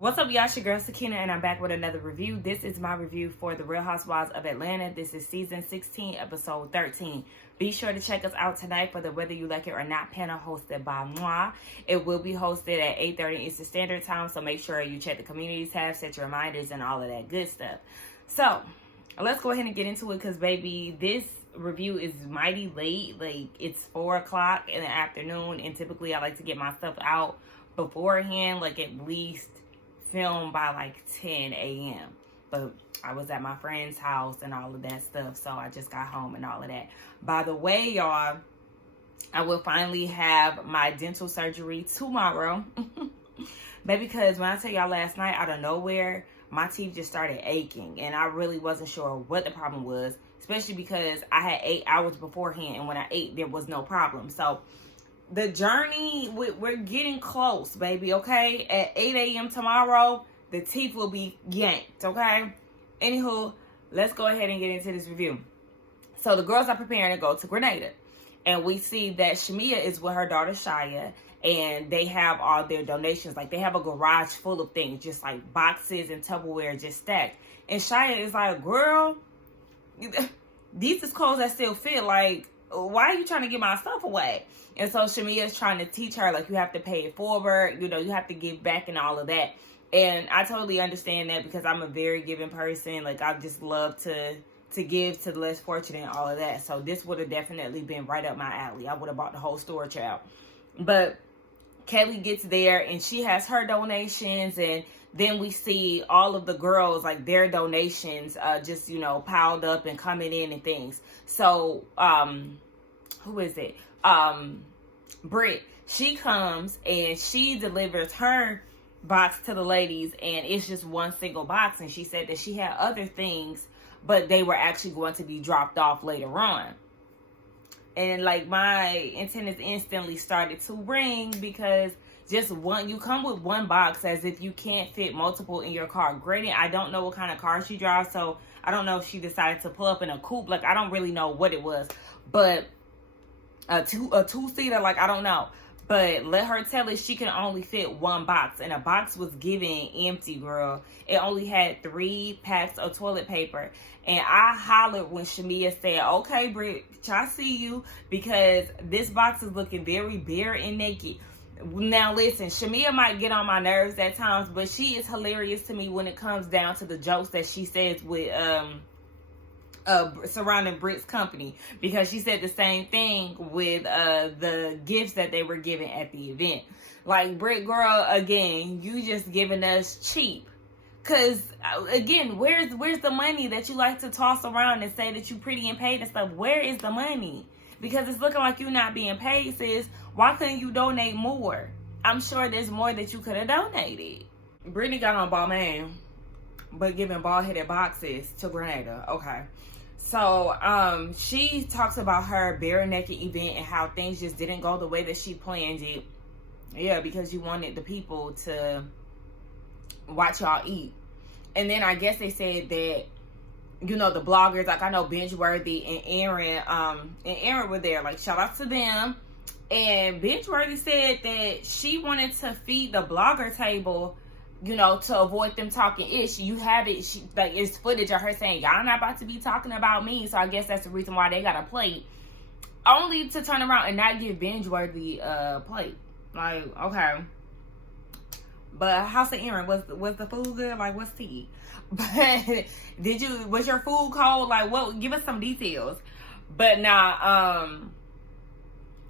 What's up, y'all? It's your girl Sakina, and I'm back with another review. This is my review for The Real Housewives of Atlanta. This is season 16, episode 13. Be sure to check us out tonight for the Whether You Like It or Not panel hosted by RHOA. It will be hosted at 8:30 Eastern Standard Time, so make sure you check the community tab, set your reminders, and all of that good stuff. So, let's go ahead and get into it because, baby, this review is mighty late. Like, it's 4 o'clock in the afternoon, and typically I like to get my stuff out beforehand, like at least film by like 10 a.m. But I was at my friend's house and all of that stuff, so I just got home and all of that. By the way, y'all, I will finally have my dental surgery tomorrow. Baby, because when I tell y'all last night, out of nowhere, my teeth just started aching, and I really wasn't sure what the problem was, especially because I had 8 hours beforehand, and when I ate, there was no problem. So the journey, we're getting close, baby, okay? At 8 a.m. tomorrow, the teeth will be yanked, okay? Anywho, let's go ahead and get into this review. So the girls are preparing to go to Grenada. And we see that Shamia is with her daughter, Shia. And they have all their donations. Like, they have a garage full of things, just like boxes and Tupperware just stacked. And Shia is like, girl, these is clothes that still fit. Like, why are you trying to give my stuff away? And so Shamia is trying to teach her, like, you have to pay it forward, you know, you have to give back and all of that. And I totally understand that because I'm a very giving person. Like, I just love to give to the less fortunate and all of that. So this would have definitely been right up my alley. I would have bought the whole store, child. But Kelly gets there and she has her donations, and then we see all of the girls, like, their donations just, you know, piled up and coming in and things. So, who is it? Britt, she comes and she delivers her box to the ladies, and it's just one single box, and she said that she had other things, but they were actually going to be dropped off later on. And like, my antennas instantly started to ring because just one, you come with one box as if you can't fit multiple in your car. Granted, I don't know what kind of car she drives, so I don't know if she decided to pull up in a coupe. Like, I don't really know what it was, but a two-seater, like, I don't know. But let her tell us she can only fit one box, and a box was given empty, girl. It only had 3 packs of toilet paper. And I hollered when Shamia said, okay, Britt, I see you, because this box is looking very bare and naked. Now, listen, Shamia might get on my nerves at times, but she is hilarious to me when it comes down to the jokes that she says with surrounding Britt's company, because she said the same thing with the gifts that they were giving at the event. Like, Britt, girl, again, you just giving us cheap. Because, again, where's the money that you like to toss around and say that you pretty and paid and stuff? Where is the money? Because it's looking like you're not being paid, sis. Why couldn't you donate more? I'm sure there's more that you could have donated. Brittany got on ball man, but giving ball-headed boxes to Grenada. Okay. So, she talks about her bare naked event and how things just didn't go the way that she planned it. Yeah, because you wanted the people to watch y'all eat. And then I guess they said that, you know, the bloggers, like, I know Benchworthy and Aaron were there. Like, shout out to them. And Benchworthy said that she wanted to feed the blogger table, you know, to avoid them talking ish. You have it, like, it's footage of her saying, y'all not about to be talking about me. So I guess that's the reason why they got a plate. Only to turn around and not give Benchworthy a plate. Like, okay. But House of Aaron, was the food good? Like, what's tea? But was your food cold? Like, what? Give us some details. But nah,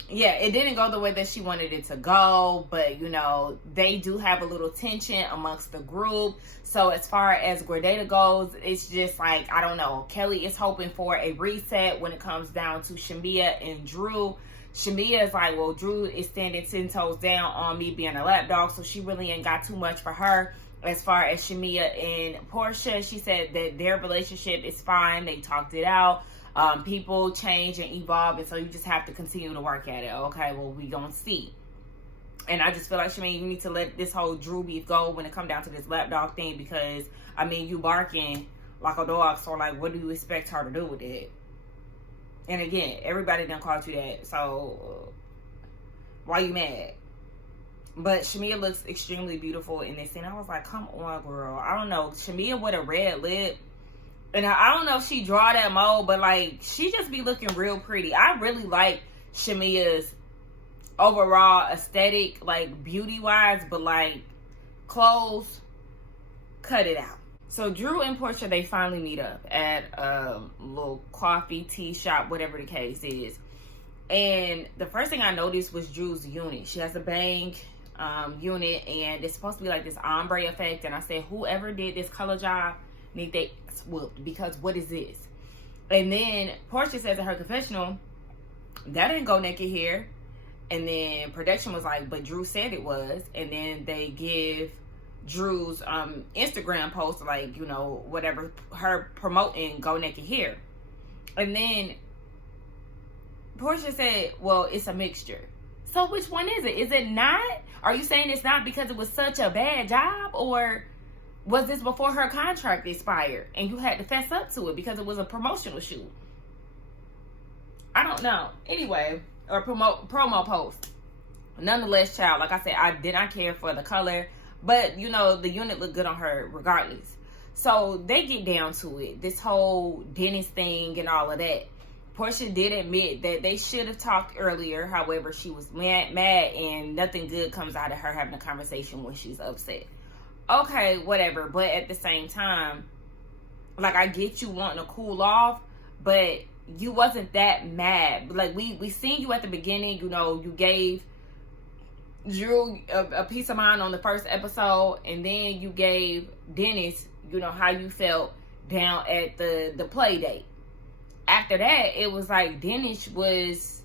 yeah, it didn't go the way that she wanted it to go. But, you know, they do have a little tension amongst the group. So as far as Grenada goes, it's just like, I don't know. Kelly is hoping for a reset when it comes down to Shamia and Drew. Shamia is like, well, Drew is standing 10 toes down on me being a lapdog, so she really ain't got too much for her. As far as Shamia and Porsha, she said that their relationship is fine. They talked it out. People change and evolve, and so you just have to continue to work at it. Okay, well, we gonna see. And I just feel like, Shamia, you need to let this whole Drew beef go when it come down to this lapdog thing, because, I mean, you barking like a dog, so, like, what do you expect her to do with it? And again, everybody done called you that, so why you mad? But Shamia looks extremely beautiful in this scene. I was like, come on, girl. I don't know. Shamia with a red lip. And I don't know if she draw that mold, but like, she just be looking real pretty. I really like Shamia's overall aesthetic, like beauty-wise, but like clothes, cut it out. So Drew and Porsha, they finally meet up at a little coffee, tea shop, whatever the case is. And the first thing I noticed was Drew's unit. She has a bang unit, and it's supposed to be like this ombre effect. And I said, whoever did this color job need they whooped, because what is this? And then Porsha says in her confessional, that didn't go naked hair. And then production was like, but Drew said it was. And then they give Drew's Instagram post, like, you know, whatever, her promoting go naked hair. And then Porsha said, well, it's a mixture. So which one is it? Is it not? Are you saying it's not because it was such a bad job? Or was this before her contract expired and you had to fess up to it because it was a promotional shoot? I don't know. Anyway, or promo post. Nonetheless, child, like I said, I did not care for the color. But, you know, the unit looked good on her regardless. So they get down to it. This whole dentist thing and all of that. Porsha did admit that they should have talked earlier. However, she was mad and nothing good comes out of her having a conversation when she's upset. Okay, whatever. But at the same time, like, I get you wanting to cool off, but you wasn't that mad. Like, we seen you at the beginning. You know, you gave Drew a peace of mind on the first episode, and then you gave Dennis, you know, how you felt down at the play date. After that, it was like Dennis was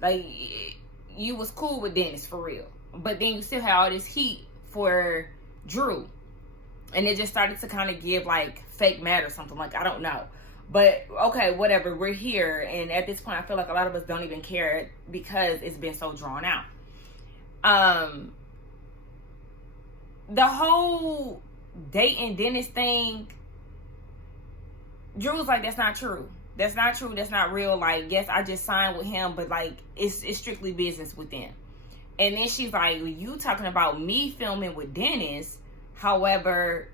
like, you was cool with Dennis for real, but then you still had all this heat for Drew, and it just started to kind of give like fake mad or something. Like, I don't know, but okay, whatever, we're here. And at this point, I feel like a lot of us don't even care because it's been so drawn out. The whole dating Dennis thing, Drew was like, that's not true. That's not true. That's not real. Like, yes, I just signed with him, but like, it's strictly business with them. And then she's like, you talking about me filming with Dennis. However,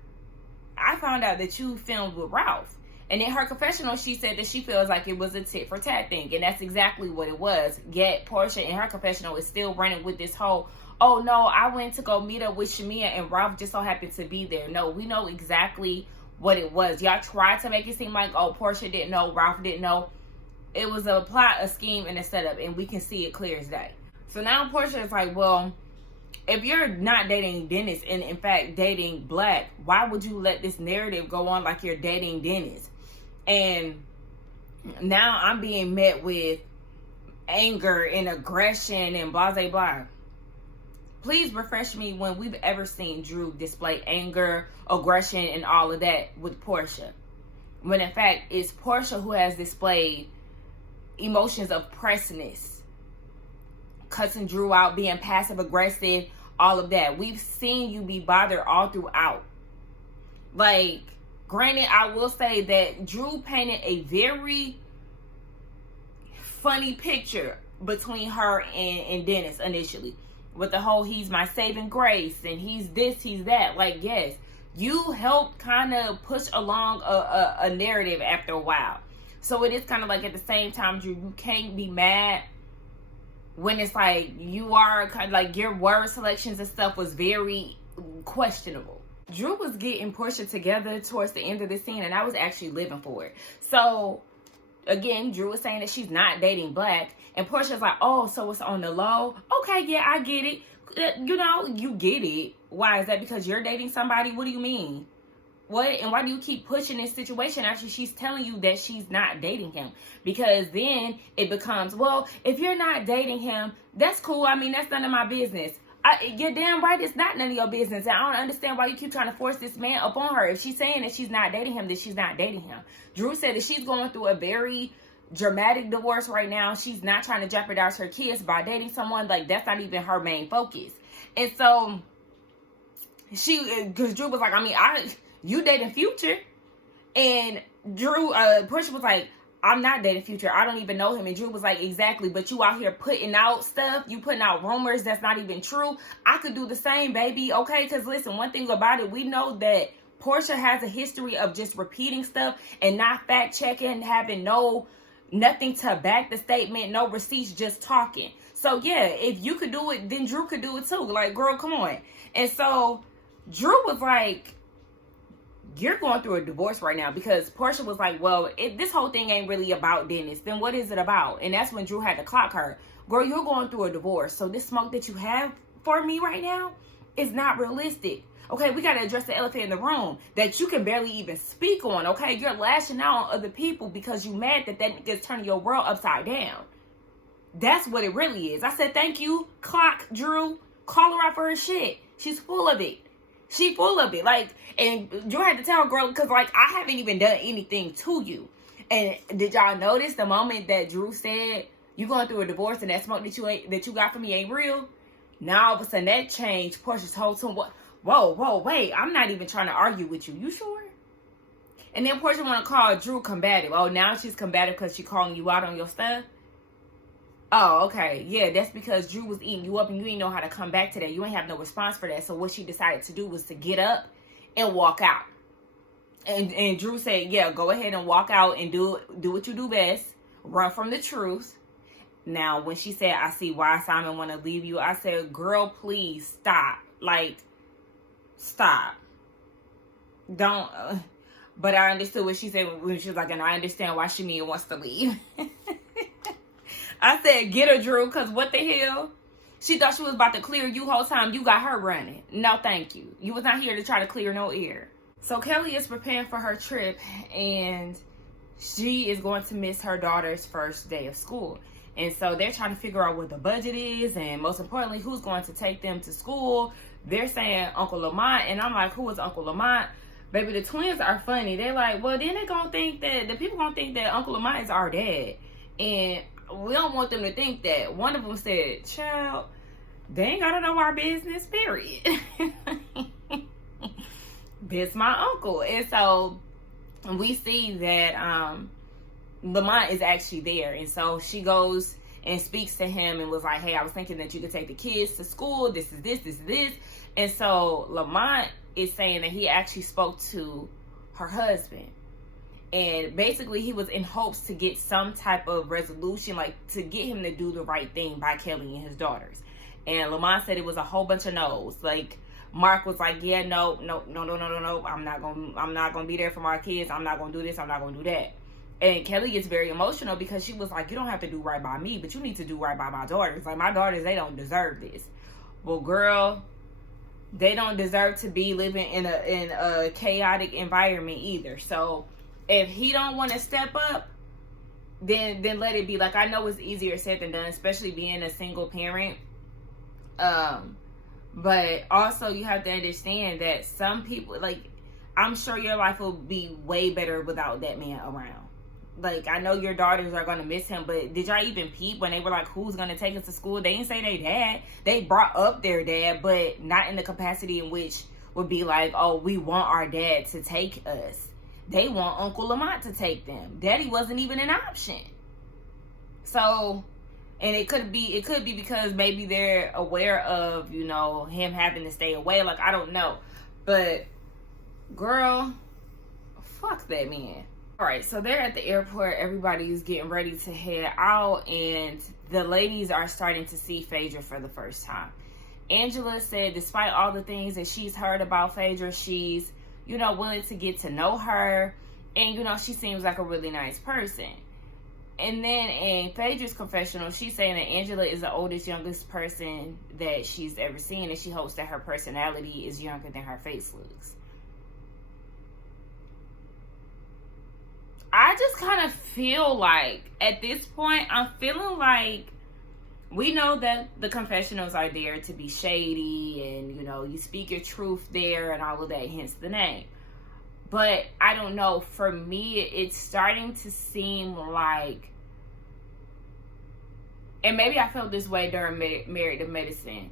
I found out that you filmed with Ralph. And in her confessional, she said that she feels like it was a tit for tat thing. And that's exactly what it was. Yet Porsha in her confessional is still running with this whole, oh no, I went to go meet up with Shamia and Ralph just so happened to be there. No, we know exactly what it was. Y'all tried to make it seem like, oh, Porsha didn't know, Ralph didn't know. It was a plot, a scheme, and a setup, and we can see it clear as day. So now Porsha is like, well, if you're not dating Dennis and in fact dating Black, why would you let this narrative go on like you're dating Dennis? And now I'm being met with anger and aggression and blah, blah, blah. Please refresh me when we've ever seen Drew display anger, aggression, and all of that with Porsha. When in fact, it's Porsha who has displayed emotions of pressness, cussing Drew out, being passive aggressive, all of that. We've seen you be bothered all throughout. Like, granted, I will say that Drew painted a very funny picture between her and Dennis initially. With the whole, he's my saving grace, and he's this, he's that. Like, yes, you helped kind of push along a narrative after a while. So it is kind of like, at the same time, Drew, you can't be mad when it's like, you are kind of like, your word selections and stuff was very questionable. Drew was getting Porsha together towards the end of the scene, and I was actually living for it. So, again, Drew was saying that she's not dating Black, and Porsha's like, oh, so it's on the low? Okay, yeah, I get it. You know, you get it. Why? Is that because you're dating somebody? What do you mean? What? And why do you keep pushing this situation after she's telling you that she's not dating him? Because then it becomes, well, if you're not dating him, that's cool. I mean, that's none of my business. You're damn right it's not none of your business. And I don't understand why you keep trying to force this man up on her. If she's saying that she's not dating him, then she's not dating him. Drew said that she's going through a very dramatic divorce right now. She's not trying to jeopardize her kids by dating someone. Like, that's not even her main focus. And so because Drew was like, I mean, you dating Future. And Drew, Porsha was like, I'm not dating Future. I don't even know him. And Drew was like, exactly. But you out here putting out stuff. You putting out rumors that's not even true. I could do the same, baby. Okay? Because listen, one thing about it, we know that Porsha has a history of just repeating stuff and not fact checking, having nothing to back the statement, no receipts, just talking. So yeah, if you could do it, then Drew could do it too. Like, girl, come on. And so Drew was like, you're going through a divorce right now, because Porsha was like, well, this whole thing ain't really about Dennis. Then what is it about? And that's when Drew had to clock her. Girl, you're going through a divorce. So this smoke that you have for me right now is not realistic. Okay, we got to address the elephant in the room that you can barely even speak on. Okay, you're lashing out on other people because you mad that nigga's turning your world upside down. That's what it really is. I said, thank you, clock Drew. Call her out for her shit. She's full of it. She full of it. Like, and Drew had to tell girl, because like, I haven't even done anything to you. And did y'all notice the moment that Drew said, you going through a divorce and that smoke that you got from me ain't real? Now all of a sudden that changed Porsha's whole tune. Whoa, wait, I'm not even trying to argue with you. You sure? And then Porsha want to call Drew combative. Oh, now she's combative because she's calling you out on your stuff? Oh, okay. Yeah, that's because Drew was eating you up and you didn't know how to come back to that. You ain't have no response for that. So what she decided to do was to get up and walk out. And Drew said, yeah, go ahead and walk out and do what you do best. Run from the truth. Now, when she said, I see why Simon want to leave you, I said, girl, please stop. Like, stop. Don't. But I understood what she said when she was like, and I understand why Shamia wants to leave. I said, get her, Drew, because what the hell? She thought she was about to clear you whole time. You got her running. No, thank you. You was not here to try to clear no air. So Kelly is preparing for her trip, and she is going to miss her daughter's first day of school. And so they're trying to figure out what the budget is, and most importantly, who's going to take them to school. They're saying Uncle Lamont, and I'm like, who is Uncle Lamont? Baby, the twins are funny. They're like, well, then they're going to think that, the people going to think that Uncle Lamont is our dad. And we don't want them to think that. One of them said, child, they ain't got to know our business, period. This my uncle. And so we see that Lamont is actually there. And so she goes and speaks to him and was like, hey, I was thinking that you could take the kids to school. This is this. And so Lamont is saying that he actually spoke to her husband. And basically he was in hopes to get some type of resolution, like to get him to do the right thing by Kelly and his daughters. And Lamont said it was a whole bunch of no's. Like Mark was like, yeah, no. I'm not gonna be there for my kids. I'm not gonna do this. I'm not gonna do that. And Kelly gets very emotional because she was like, you don't have to do right by me, but you need to do right by my daughters. Like, my daughters, they don't deserve this. Well, girl, they don't deserve to be living in a chaotic environment either. So if he don't want to step up, then let it be. Like, I know it's easier said than done, especially being a single parent. But also you have to understand that some people, like, I'm sure your life will be way better without that man around. Like, I know your daughters are going to miss him, but did y'all even peep when they were like, who's going to take us to school? They didn't say they dad. They brought up their dad, but not in the capacity in which would be like, oh, we want our dad to take us. They want Uncle Lamont to take them. Daddy wasn't even an option. So, and it could be because maybe they're aware of, you know, him having to stay away. Like, I don't know. But, girl, fuck that man. All right, so they're at the airport. Everybody's getting ready to head out, and the ladies are starting to see Phaedra for the first time. Angela said despite all the things that she's heard about Phaedra, she's, you know, willing to get to know her, and, you know, she seems like a really nice person. And then in Phaedra's confessional, she's saying that Angela is the oldest, youngest person that she's ever seen, and she hopes that her personality is younger than her face looks. I just kind of feel like, at this point, I'm feeling like we know that the confessionals are there to be shady and, you know, you speak your truth there and all of that, hence the name. But I don't know, for me, it's starting to seem like, and maybe I felt this way during Married to Medicine,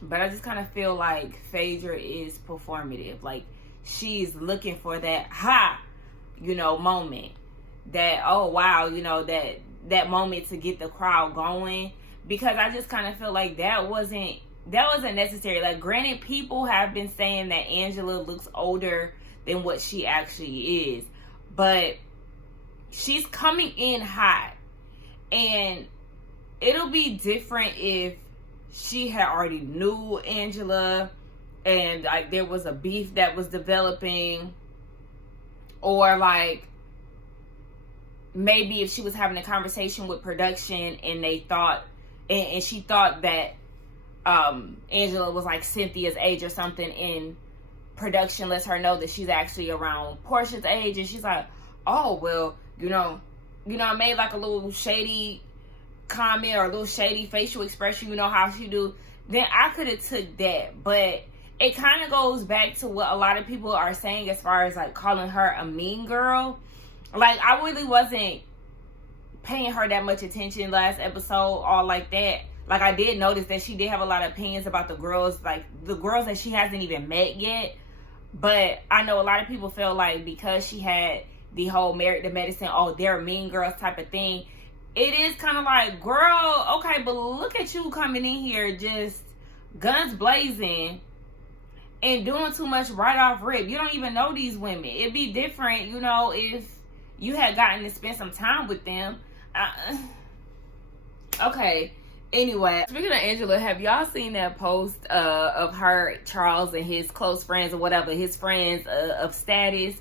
but I just kind of feel like Phaedra is performative. Like, she's looking for that, you know, moment. that, oh wow, you know, that moment to get the crowd going, because I just kind of feel like that wasn't necessary. Like, granted, people have been saying that Angela looks older than what she actually is, but she's coming in hot, and it'll be different if she had already knew Angela and like there was a beef that was developing, or like maybe if she was having a conversation with production and they thought and she thought that Angela was like Cynthia's age or something, and production lets her know that she's actually around Porsha's age, and she's like, oh well, you know, I made like a little shady comment or a little shady facial expression, you know how she do, then I could have took that. But it kind of goes back to what a lot of people are saying as far as like calling her a mean girl. Like, I really wasn't paying her that much attention last episode, all like that. Like, I did notice that she did have a lot of opinions about the girls, like the girls that she hasn't even met yet. But I know a lot of people feel like because she had the whole Married to Medicine, oh, they're mean girls type of thing. It is kind of like, girl, okay, but look at you coming in here just guns blazing and doing too much right off rip. You don't even know these women. It'd be different, you know, if you had gotten to spend some time with them. Okay, anyway, speaking of Angela, have y'all seen that post of her, Charles, and his close friends or whatever, his friends of status?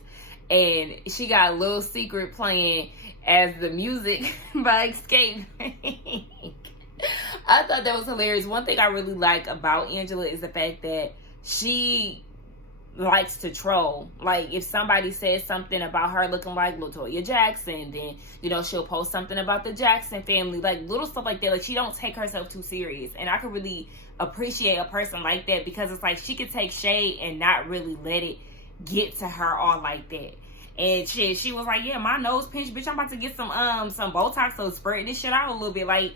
And she got a little secret playing as the music by Escape. I thought that was hilarious. One thing I really like about Angela is the fact that she likes to troll. Like, if somebody says something about her looking like LaToya Jackson, then, you know, she'll post something about the Jackson family, like little stuff like that. Like, she don't take herself too serious, and I could really appreciate a person like that, because it's like she could take shade and not really let it get to her all like that. And she was like, yeah, my nose pinched, bitch, I'm about to get some Botox, so spread this shit out a little bit. Like,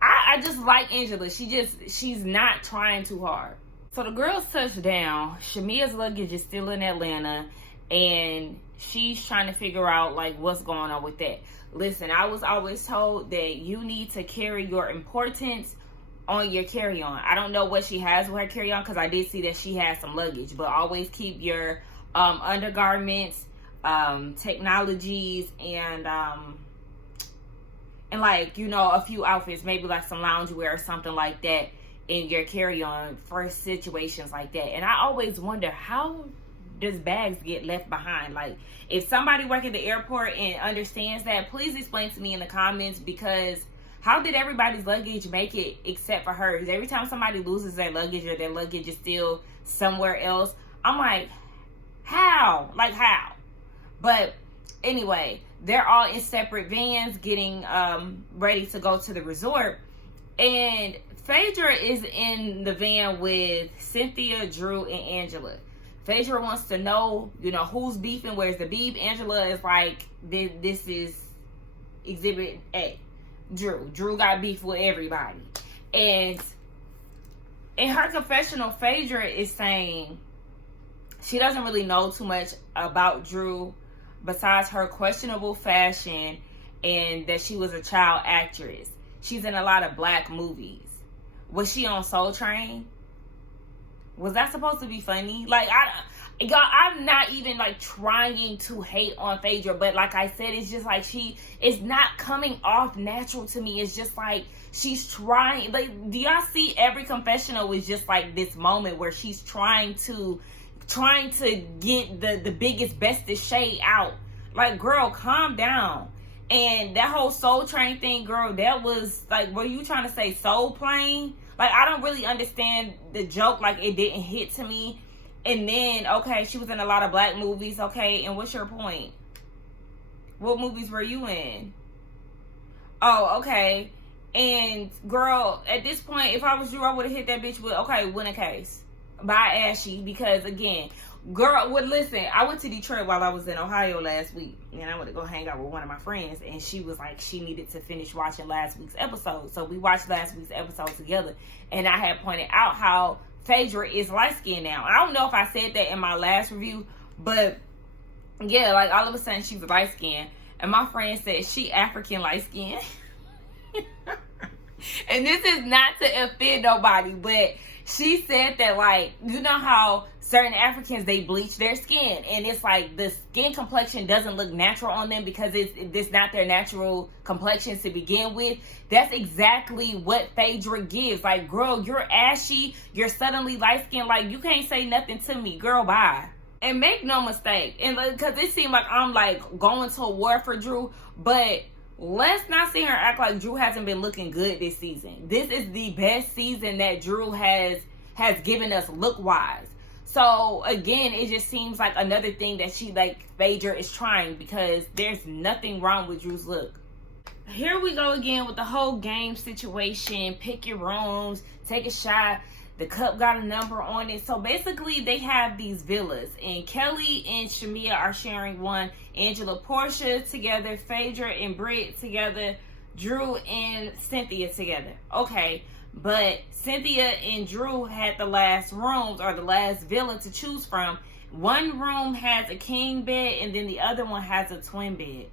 I just like Angela. She's not trying too hard. So the girls touched down. Shamia's luggage is still in Atlanta, and she's trying to figure out like what's going on with that. Listen, I was always told that you need to carry your importance on your carry-on. I don't know what she has with her carry-on, because I did see that she has some luggage, but always keep your undergarments, technologies, and like, you know, a few outfits, maybe like some loungewear or something like that in your carry-on for situations like that. And I always wonder, how does bags get left behind? Like, if somebody work at the airport and understands that, please explain to me in the comments, because how did everybody's luggage make it except for hers? Every time somebody loses their luggage or their luggage is still somewhere else, I'm like, how? Like, how? But anyway, they're all in separate vans getting ready to go to the resort. And Phaedra is in the van with Cynthia, Drew, and Angela. Phaedra wants to know, you know, who's beefing, where's the beef. Angela is like, this is Exhibit A. Drew got beef with everybody. And in her confessional, Phaedra is saying she doesn't really know too much about Drew besides her questionable fashion and that she was a child actress. She's in a lot of black movies. Was she on Soul Train? Was that supposed to be funny? Like, I'm not even like trying to hate on Phaedra, but like I said, it's just like it's not coming off natural to me. It's just like she's trying. Like, do y'all see every confessional is just like this moment where she's trying to get the biggest, bestest shade out. Like, girl, calm down. And that whole Soul Train thing, girl, that was like, were you trying to say Soul Plane? Like, I don't really understand the joke. Like, it didn't hit to me. And then, okay, she was in a lot of black movies. Okay, and what's your point? What movies were you in? Oh, okay. And, girl, at this point, if I was you, I would have hit that bitch with, okay, win a case. Bye, Ashy. Because, again, girl, well, listen, I went to Detroit while I was in Ohio last week. And I went to go hang out with one of my friends. And she was like, she needed to finish watching last week's episode. So we watched last week's episode together. And I had pointed out how Phaedra is light-skinned now. I don't know if I said that in my last review. But, yeah, like, all of a sudden she was light-skinned. And my friend said she African light skin. And this is not to offend nobody, but she said that, like, you know how certain Africans, they bleach their skin, and it's like the skin complexion doesn't look natural on them because it's not their natural complexion to begin with. That's exactly what Phaedra gives. Like, girl, you're ashy, you're suddenly light skinned, like, you can't say nothing to me, girl, bye. And make no mistake, and because it seemed like I'm like going to a war for Drew, but let's not sit here and act like Drew hasn't been looking good this season. This is the best season that Drew has given us look-wise. So, again, it just seems like another thing that she, like, Phaedra is trying, because there's nothing wrong with Drew's look. Here we go again with the whole game situation. Pick your rooms, take a shot. The cup got a number on it. So basically, they have these villas, and Kelly and Shamia are sharing one. Angela, Porsha together. Phaedra and Britt together. Drew and Cynthia together. Okay, but Cynthia and Drew had the last rooms, or the last villa to choose from. One room has a king bed, and then the other one has a twin bed.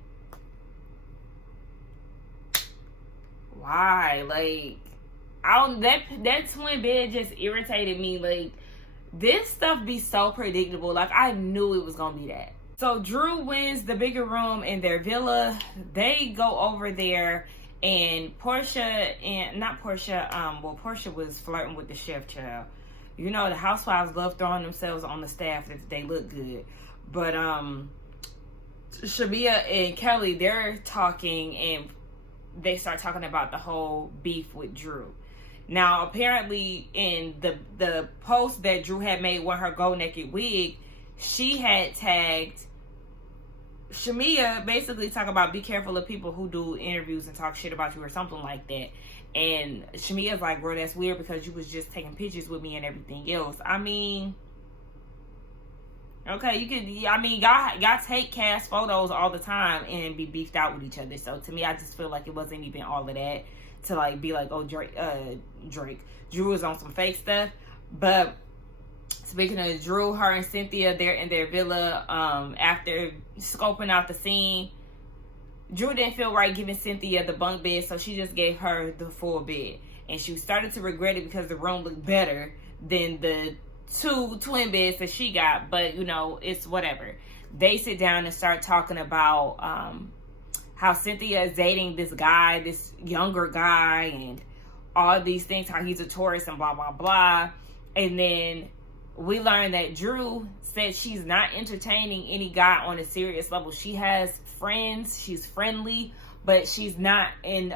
Why? Like, that twin bed just irritated me. Like, this stuff be so predictable. Like, I knew it was gonna be that. So Drew wins the bigger room in their villa. They go over there, and Porsha was flirting with the chef child. You know, the housewives love throwing themselves on the staff if they look good. But Shamia and Kelly, they're talking, and they start talking about the whole beef with Drew. Now, apparently, in the post that Drew had made with her Go Naked wig, she had tagged Shamia, basically talking about be careful of people who do interviews and talk shit about you or something like that. And Shamia's like, bro, that's weird because you was just taking pictures with me and everything else. I mean, okay, you could, I mean, y'all take cast photos all the time and be beefed out with each other. So to me, I just feel like it wasn't even all of that to like be like, oh, Drew is on some fake stuff. But speaking of Drew, her and Cynthia, they're in their villa. After scoping out the scene, Drew didn't feel right giving Cynthia the bunk bed, so she just gave her the full bed. And she started to regret it because the room looked better than the 2 twin beds that she got. But, you know, it's whatever. They sit down and start talking about how Cynthia is dating this guy, this younger guy, and all these things, how he's a tourist and blah, blah, blah. And then we learned that Drew said she's not entertaining any guy on a serious level. She has friends, she's friendly, but she's not in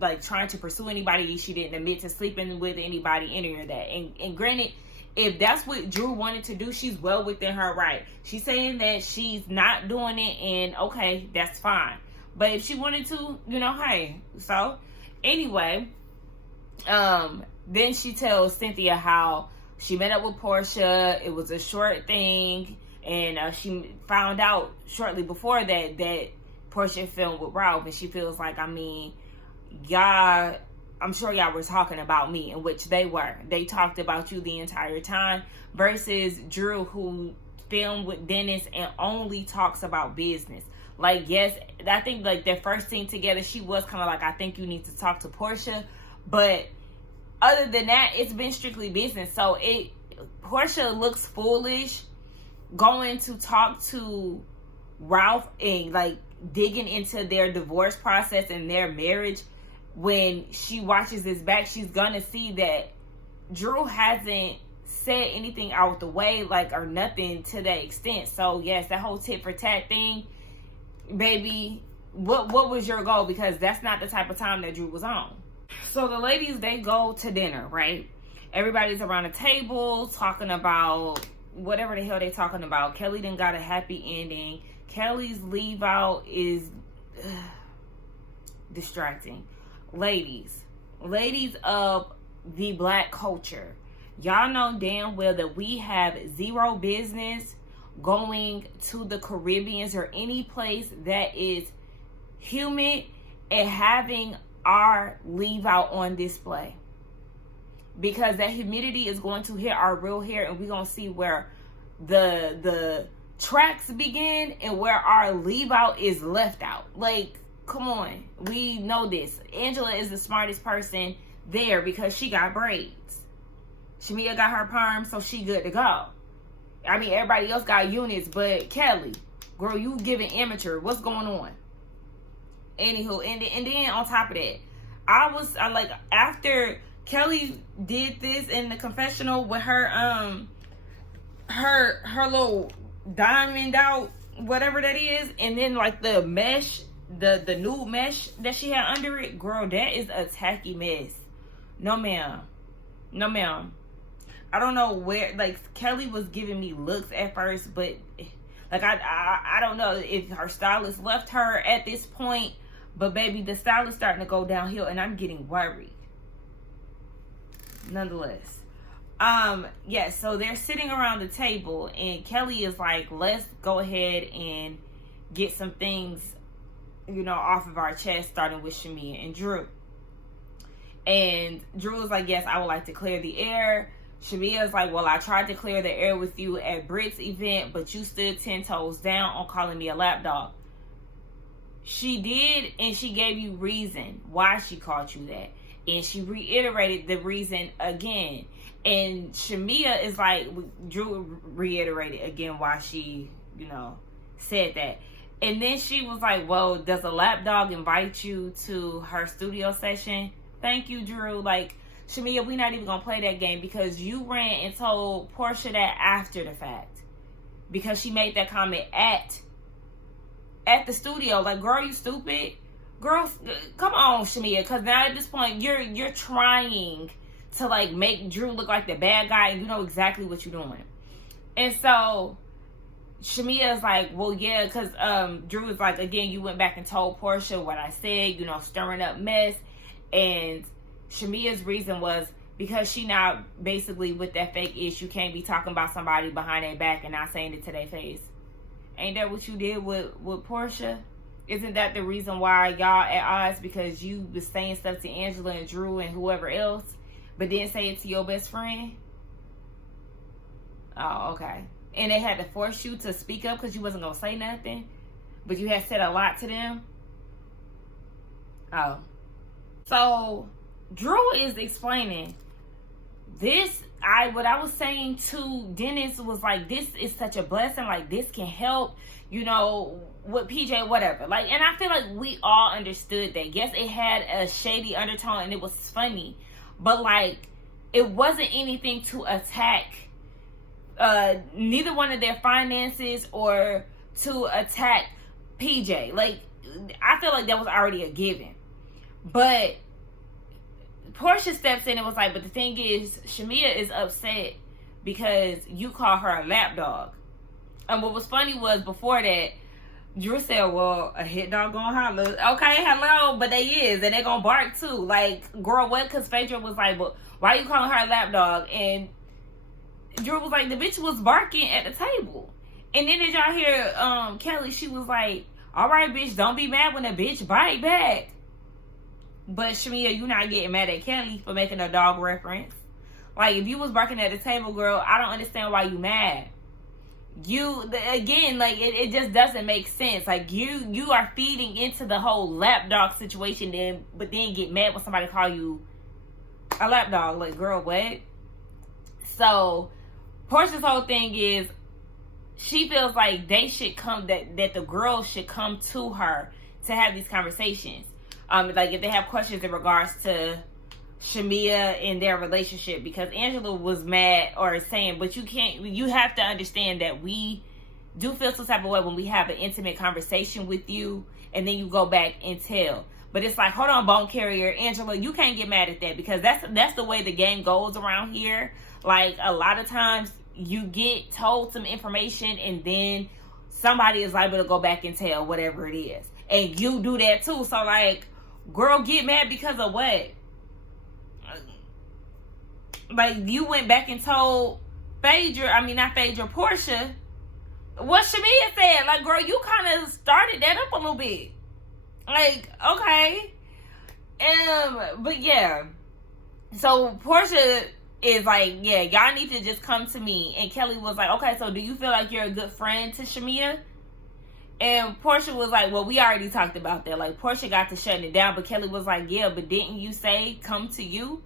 like trying to pursue anybody. She didn't admit to sleeping with anybody, any of that. And granted, if that's what Drew wanted to do, she's well within her right. She's saying that she's not doing it, and okay, that's fine. But if she wanted to, you know, hey. So anyway, then she tells Cynthia how she met up with Porsha. It was a short thing, and she found out shortly before that Porsha filmed with Ralph, and she feels like, I mean, y'all, I'm sure y'all were talking about me, in which they were. They talked about you the entire time, versus Drew, who filmed with Dennis and only talks about business. Like, yes, I think like their first scene together, she was kind of like, I think you need to talk to Porsha, but other than that, it's been strictly business. So Porsha looks foolish going to talk to Ralph and like digging into their divorce process and their marriage. When she watches this back, she's gonna see that Drew hasn't said anything out the way, like, or nothing to that extent. So yes, that whole tit for tat thing, baby, what was your goal? Because that's not the type of time that Drew was on. So the ladies, they go to dinner, right? Everybody's around the table talking about whatever the hell they talking about. Kelly done got a happy ending. Kelly's leave out is distracting. Ladies of the black culture, y'all know damn well that we have zero business going to the Caribbeans or any place that is humid and having our leave out on display, because that humidity is going to hit our real hair, and we're gonna see where the tracks begin and where our leave out is left out. Like, come on. We know this. Angela is the smartest person there because she got braids. Shamia got her perm, so she good to go. I mean, everybody else got units, but Kelly, girl, you giving amateur. What's going on? Anywho, and then on top of that, I like, after Kelly did this in the confessional with her her little diamond out, whatever that is, and then like the mesh, the nude mesh that she had under it, girl, that is a tacky mess. No ma'am. No ma'am. I don't know where, like, Kelly was giving me looks at first, but like I don't know if her stylist left her at this point, but baby, the stylist starting to go downhill and I'm getting worried. Nonetheless. Yes, so they're sitting around the table and Kelly is like, let's go ahead and get some things, you know, off of our chest, starting with Shamia and Drew. And Drew is like, yes, I would like to clear the air. Shamia is like, well, I tried to clear the air with you at Britt's event, but you stood 10 toes down on calling me a lapdog. She did, and she gave you reason why she called you that. And she reiterated the reason again. And Shamia is like, Drew reiterated again why she, you know, said that. And then she was like, well, does a lapdog invite you to her studio session? Thank you, Drew. Like, Shamia, we're not even going to play that game because you ran and told Porsha that after the fact. Because she made that comment at the studio. Like, girl, you stupid. Girl, come on, Shamia. Because now at this point, you're trying to, like, make Drew look like the bad guy, and you know exactly what you're doing. And so Shamia is like, well, yeah, because Drew is like, again, you went back and told Porsha what I said, you know, stirring up mess. And Shamia's reason was because she now basically with that fake ish, you can't be talking about somebody behind their back and not saying it to their face. Ain't that what you did with Porsha? Isn't that the reason why y'all at odds? Because you was saying stuff to Angela and Drew and whoever else, but didn't say it to your best friend? Oh, okay. And they had to force you to speak up because you wasn't going to say nothing, but you had said a lot to them? Oh. So Drew is explaining this. What I was saying to Dennis was like, this is such a blessing. Like, this can help, you know, with PJ, whatever. Like, and I feel like we all understood that. Yes, it had a shady undertone and it was funny, but like, it wasn't anything to attack neither one of their finances or to attack PJ. Like, I feel like that was already a given. But Porsha steps in and was like, but the thing is, Shamia is upset because you call her a lapdog. And what was funny was before that, Drew said, well, a hit dog gonna holler. Okay, hello, but they is, and they gonna bark too. Like, girl, what? Because Phaedra was like, well, why you calling her a lapdog? And Drew was like, the bitch was barking at the table. And then did y'all hear Kelly, she was like, all right, bitch, don't be mad when a bitch bite back. But Shamia, you not getting mad at Kelly for making a dog reference. Like, if you was barking at the table, girl, I don't understand why you mad. Again, like, it just doesn't make sense. Like, you are feeding into the whole lapdog situation, but then get mad when somebody call you a lapdog. Like, girl, what? So, Porsha's whole thing is, she feels like they should come, that the girls should come to her to have these conversations. Like, if they have questions in regards to Shamia and their relationship, because Angela was mad or saying, but you have to understand that we do feel some type of way when we have an intimate conversation with you and then you go back and tell. But it's like, hold on, bone carrier, Angela, you can't get mad at that, because that's the way the game goes around here. Like, a lot of times you get told some information and then somebody is liable to go back and tell whatever it is, and you do that too. So, like, girl, get mad because of what? Like, you went back and told Porsha what Shamia said. Like, girl, you kind of started that up a little bit. Like, okay. But yeah. So Porsha is like, yeah, y'all need to just come to me. And Kelly was like, okay, so do you feel like you're a good friend to Shamia? And Porsha was like, well, we already talked about that. Like, Porsha got to shutting it down, but Kelly was like, yeah, but didn't you say come to you?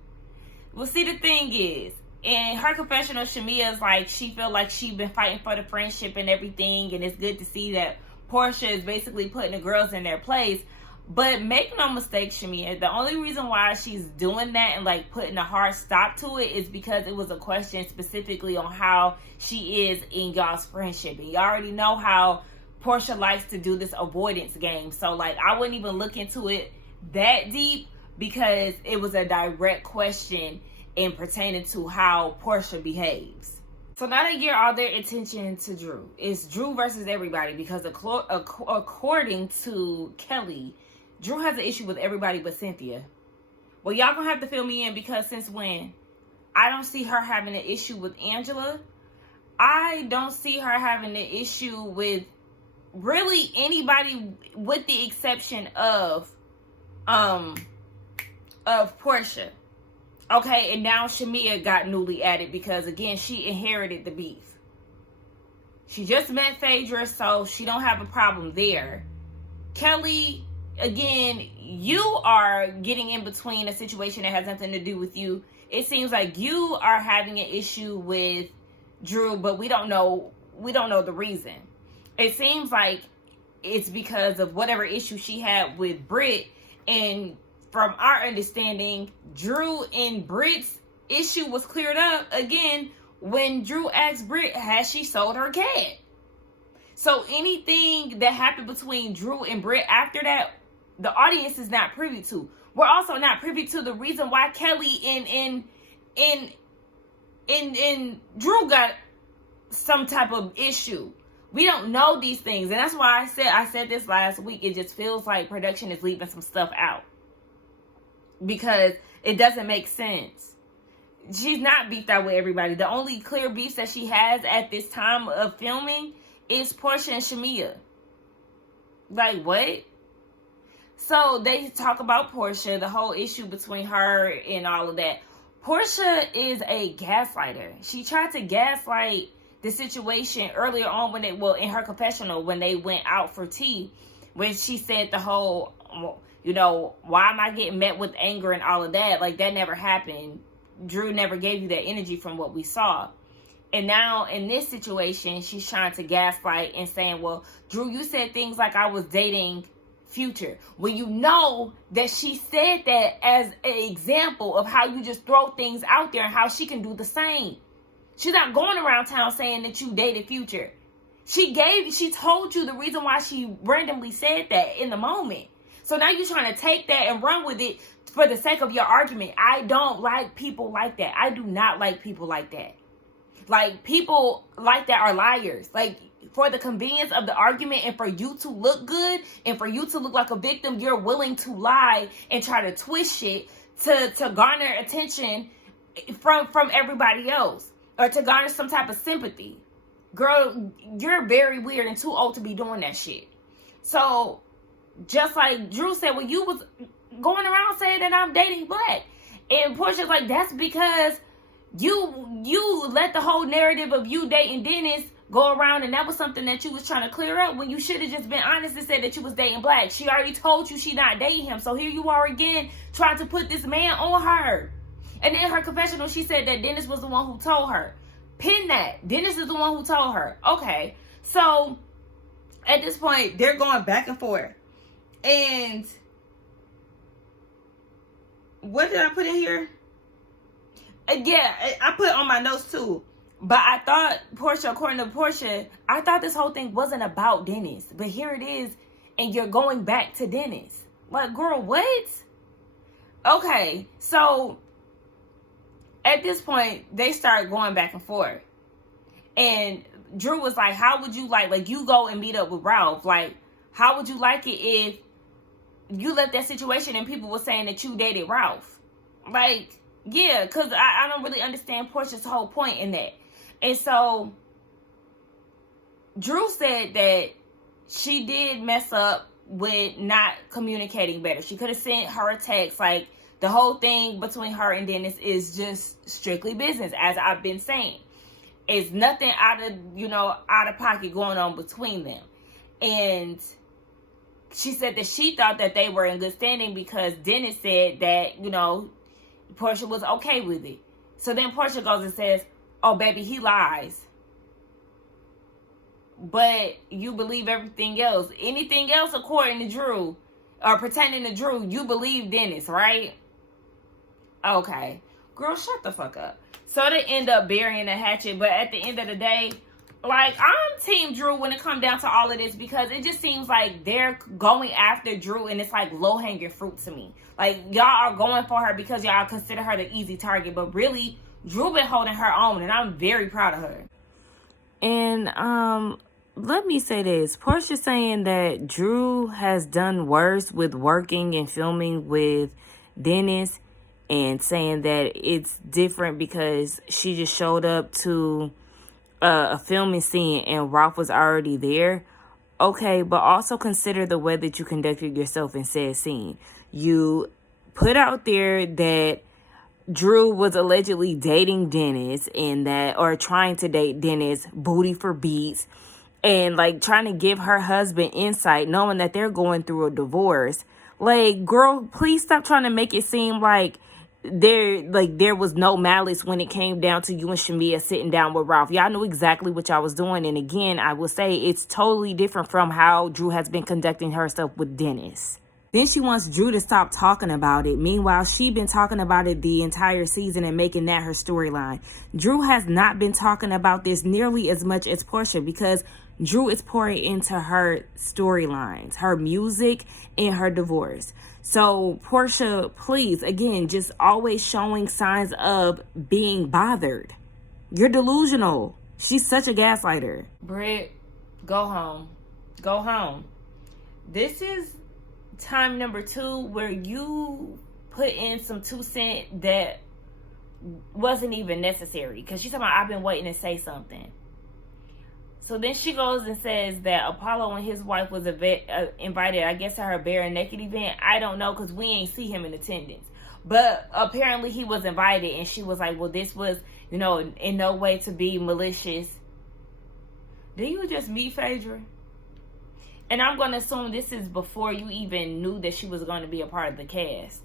Well, see, the thing is, in her confessional, Shamia is like, she feel like she been fighting for the friendship and everything, and it's good to see that Porsha is basically putting the girls in their place. But make no mistake, Shamia, the only reason why she's doing that and like putting a hard stop to it is because it was a question specifically on how she is in y'all's friendship. And you already know how Porsha likes to do this avoidance game. So like, I wouldn't even look into it that deep because it was a direct question in pertaining to how Porsha behaves. So now they gear all their attention to Drew. It's Drew versus everybody because according to Kelly, Drew has an issue with everybody but Cynthia. Well, y'all gonna have to fill me in because since when? I don't see her having an issue with Angela. I don't see her having an issue with really anybody with the exception of Porsha. Okay, and now Shamia got newly added because again, she inherited the beef. She just met Phaedra, so she don't have a problem there. Kelly, again, you are getting in between a situation that has nothing to do with you. It seems like you are having an issue with Drew, but we don't know the reason. It seems like it's because of whatever issue she had with Britt, and from our understanding, Drew and Britt's issue was cleared up again when Drew asked Britt, has she sold her cat? So anything that happened between Drew and Britt after that, the audience is not privy to. We're also not privy to the reason why Kelly and Drew got some type of issue. We don't know these things, and that's why I said this last week. It just feels like production is leaving some stuff out because it doesn't make sense. She's not beefed out with everybody. The only clear beefs that she has at this time of filming is Porsha and Shamia. Like, what? So they talk about Porsha, the whole issue between her and all of that. Porsha is a gaslighter. She tried to gaslight the situation earlier on when in her confessional, when they went out for tea, when she said the whole, why am I getting met with anger and all of that? Like, that never happened. Drew never gave you that energy from what we saw. And now in this situation, she's trying to gaslight and saying, well, Drew, you said things like I was dating Future. Well, you know that she said that as an example of how you just throw things out there and how she can do the same. She's not going around town saying that you dated Future. She told you the reason why she randomly said that in the moment. So now you're trying to take that and run with it for the sake of your argument. I don't like people like that. I do not like people like that. Like, people like that are liars. Like, for the convenience of the argument and for you to look good and for you to look like a victim, you're willing to lie and try to twist shit to garner attention from everybody else or to garner some type of sympathy. Girl, you're very weird and too old to be doing that shit. So, just like Drew said, well, you was going around saying that I'm dating black. And Porsha's like, that's because you let the whole narrative of you dating Dennis go around, and that was something that you was trying to clear up when you should have just been honest and said that you was dating black. She already told you she not dating him. So here you are again trying to put this man on her. And in her confessional, she said that Dennis was the one who told her. Pin that. Dennis is the one who told her. Okay. So at this point, they're going back and forth. And what did I put in here? Yeah, I put on my notes too. But I thought according to Porsha, I thought this whole thing wasn't about Dennis. But here it is, and you're going back to Dennis. Like, girl, what? Okay, so at this point, they start going back and forth. And Drew was like, how would you like you go and meet up with Ralph. Like, how would you like it if you left that situation and people were saying that you dated Ralph? Like, yeah, because I don't really understand Porsha's whole point in that. And so Drew said that she did mess up with not communicating better. She could have sent her a text like, The whole thing between her and Dennis is just strictly business, as I've been saying. It's nothing out of pocket going on between them. And she said that she thought that they were in good standing because Dennis said that, Porsha was okay with it. So then Porsha goes and says, oh, baby, he lies. But you believe everything else. Anything else according to Drew, or pertaining to Drew, you believe Dennis, right? Okay. Girl, shut the fuck up. So they end up burying the hatchet, but at the end of the day, like, I'm Team Drew when it comes down to all of this, because it just seems like they're going after Drew and it's like low-hanging fruit to me. Like, y'all are going for her because y'all consider her the easy target, but really, Drew been holding her own, and I'm very proud of her. And, let me say this. Porsha's saying that Drew has done worse with working and filming with Dennis, and saying that it's different because she just showed up to a filming scene and Ralph was already there. Okay, but also consider the way that you conducted yourself in said scene. You put out there that Drew was allegedly dating Dennis, or trying to date Dennis, booty for beats, and like trying to give her husband insight, knowing that they're going through a divorce. Like, girl, please stop trying to make it seem like there was no malice when it came down to you and Shamia sitting down with Ralph. Y'all knew exactly what y'all was doing. And again, I will say it's totally different from how Drew has been conducting herself with Dennis. Then she wants Drew to stop talking about it. Meanwhile, she been talking about it the entire season and making that her storyline. Drew has not been talking about this nearly as much as Porsha, because Drew is pouring into her storylines, her music, and her divorce. So, Porsha, please, again, just always showing signs of being bothered. You're delusional. She's such a gaslighter. Britt, go home. Go home. This is time number 2 where you put in some 2 cents that wasn't even necessary. Because she's talking about, I've been waiting to say something. So then she goes and says that Apollo and his wife was invited, I guess, to her bare naked event. I don't know, because we ain't see him in attendance. But apparently he was invited, and she was like, well, this was, in no way to be malicious. Did you just meet Phaedra? And I'm going to assume this is before you even knew that she was going to be a part of the cast.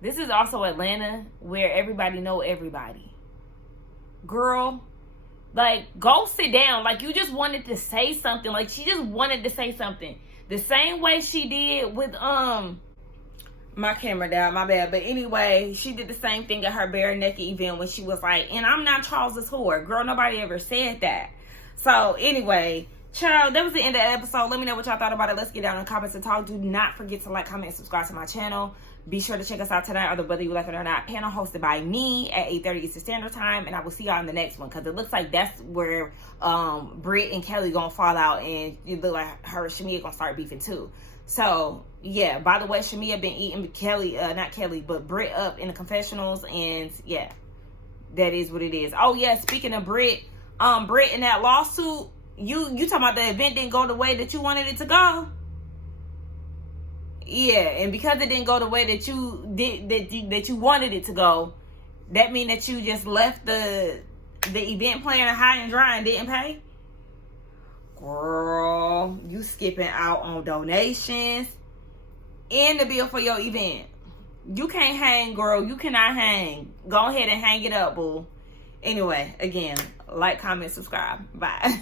This is also Atlanta, where everybody know everybody. Girl, like, go sit down. Like, you just wanted to say something. Like, she just wanted to say something. The same way she did with, my camera down, my bad. But anyway, she did the same thing at her bare naked event when she was like, and I'm not Charles's whore. Girl, nobody ever said that. So, anyway, child, that was the end of the episode. Let me know what y'all thought about it. Let's get down in the comments and talk. Do not forget to like, comment, and subscribe to my channel. Be sure to check us out tonight, or the Whether You Like It or Not panel, hosted by me at 8:30 Eastern Standard Time. And I will see y'all in the next one, because it looks like that's where Britt and Kelly gonna fall out, and it look like her and Shamia gonna start beefing too. So yeah, by the way, Shamia been eating Britt up in the confessionals, and yeah, that is what it is. Oh yeah, speaking of Britt in that lawsuit, you talking about the event didn't go the way that you wanted it to go? Yeah, and because it didn't go the way that you did, that you wanted it to go, that mean that you just left the event planner high and dry and didn't pay? Girl, you skipping out on donations and the bill for your event. You can't hang, girl. You cannot hang. Go ahead and hang it up, boo. Anyway, again, like, comment, subscribe. Bye.